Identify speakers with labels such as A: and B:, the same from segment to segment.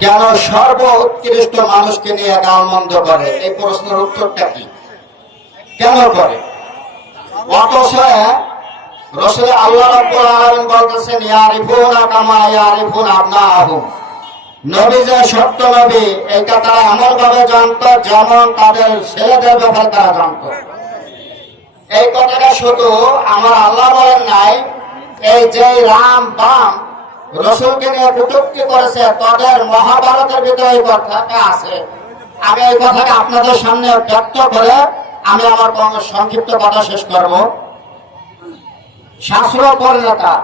A: কেন সর্ব উৎকৃষ্ট মানুষকে নিয়ে গালমন্দ করে? এই প্রশ্নের উত্তরটা কি? কেন করে? অথচ রসুল আল্লাহ বলতেছেন ইয়ারিফুনা কামা ইয়ারিফুনা নবী যে সত্য নবী এটা তারা এমন ভাবে জানত যেমন তাদের ছেলেদের ব্যাপারে তারা জানত। এই কথাটা শুধু আমার আল্লাহ বলেন নাই, এই যে রাম বাম রসুলকে নিয়ে কুটুক্তি করেছে, তাদের মহাভারতের ভিতরে এই কথাটা আছে। আমি এই কথাটা আপনাদের সামনে ব্যক্ত করে আমি আমার সংক্ষিপ্ত কথা শেষ করব। শাস্ত্র পরিণতা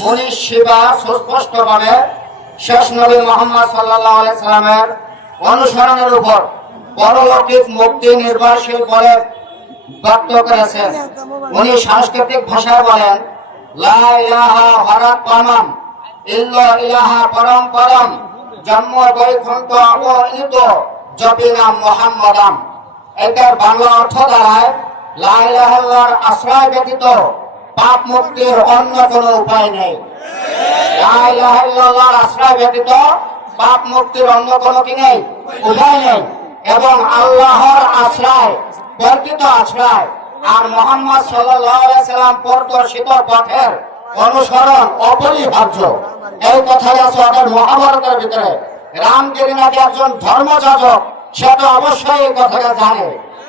A: মনীষ শিবা সুস্পষ্টভাবে শেষ নবী মোহাম্মদ সাল্লাহ সাল্লামের অনুসরণের উপর পরলৌকিক মুক্তি নির্ভরশীল বলে ব্যক্ত করেছেন উনি সাংস্কৃতিক ভাষায় বলেন, লা লা আশ্রয় ব্যতীত পাপ মুক্তির অন্য কোনো উপায় নেই। লা ইলাহা ইল্লাল্লাহর আশ্রয় ব্যতীত পাপ মুক্তির অন্য কোনো কি নেই? উপায় নেই। এবং আল্লাহর আশ্রয় বর্ধিত আশ্রয়। আর মোহাম্মদ সাল্লাম প্রদর্শিত পথের অনুসরণ অপরিহার্য। এই কথাই আছে ওদের মহাভারতের ভিতরে। রামগিরি নাকি একজন ধর্মযাজক, সে তো অবশ্যই এই কথাটা জানে।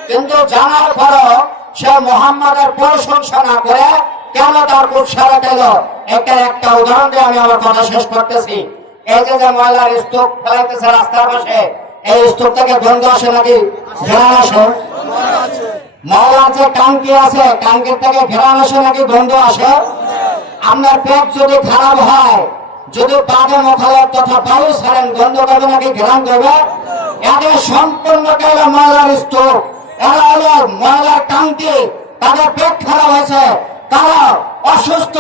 A: কিন্তু জানার পরও সে মোহাম্মদের প্রশংসা না করে কেন তার উৎসাহ দিল এটা একটা উদাহরণ দিয়ে আমি আমার কথা শেষ করতেছি। এই যে ময়লার স্তূপ ফেলাইতেছে রাস্তার পাশে এই স্তূপ থেকে গন্ধ আসে নাকি? আসে যে টাঙ্কি আছে নাকি? আপনার পেট যদি নাকি? ঘেরান করবে এদের সম্পূর্ণ ময়লার স্তূপ। এরা হলো ময়লার টাঙ্কি তাদের পেট খারাপ হয়েছে। তারা অসুস্থ।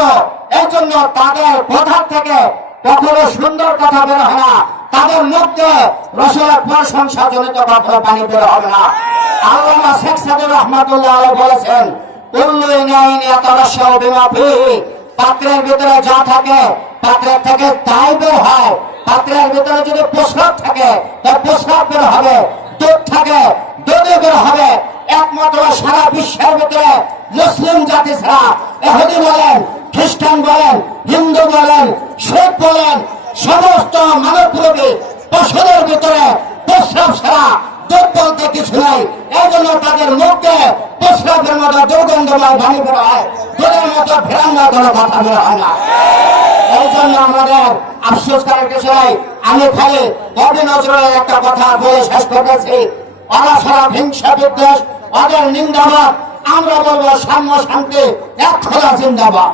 A: এই জন্য তাদের কথার থেকে কখনো সুন্দর কথা বের হয় না। তাদের মধ্যে রসুলের প্রশংসা পানি বের হবে না। আল্লামা শেখ সাদুর রহমাতুল্লাহ আলাই বলেছেন পাত্রের ভিতরে যা থাকে, পাত্রের থেকে তাই বের হয়। পাত্রের ভিতরে যদি প্রস্রাব থাকে, তার প্রস্রাব বের হবে, দুধ থাকে দুধে বের হবে। একমাত্র সারা বিশ্বের ভিতরে মুসলিম জাতি ছাড়া এহুদি বলেন, খ্রিস্টান বলেন, হিন্দু বলেন, শেখ বলেন সমস্ত মানবরূপী পশুদের ভিতরে প্রস্রাব ছাড়া দুধ বলতে কিছু নাই। এই জন্য তাদের মুখে প্রস্রাবের মতো দুর্গন্ধময় বাণী বের হয়। দুধের মতো ফেরান্না কোনো কথা বের হয় না। এই জন্য আমাদের আফসোস করার কিছু নাই। আমি খালি কবি নজরুলের একটা কথা বলে শেষ করতেছি। ওরা সারা হিংসা বিদ্বেষ ওদের নিন্দাবাদ আমরা বলব সাম্য শান্তি, এক খোলা জিন্দাবাদ।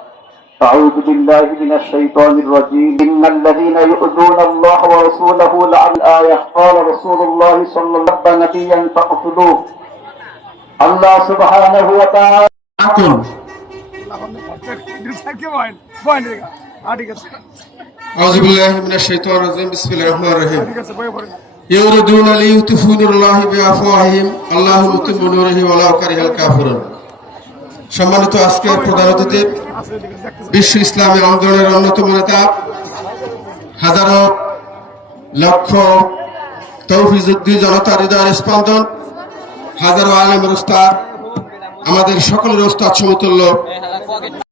B: أعوذ بالله من الشيطان الرجيم. إن الذين يؤذون الله ورسوله لعل آية. قال رسول الله صلى الله عليه وسلم نبيا فاقتلوه. الله سبحانه وتعالى
C: أعوذ بالله من الشيطان الرجيم. بسم الله الرحمن الرحيم. يؤذون ليطفئوا نور الله بأفواههم. الله متم نوره ولا كره الكافرون. সম্মানিত আজকের প্রধান অতিথি, বিশ্ব ইসলামের আন্দোলনের অন্যতম নেতা, হাজারো লক্ষ তৌফিজুদ্দি জনতা হৃদয়ের স্পন্দন, হাজারো আলমের উস্তাদ আমাদের সকলের উস্তাদ সমতুল্য।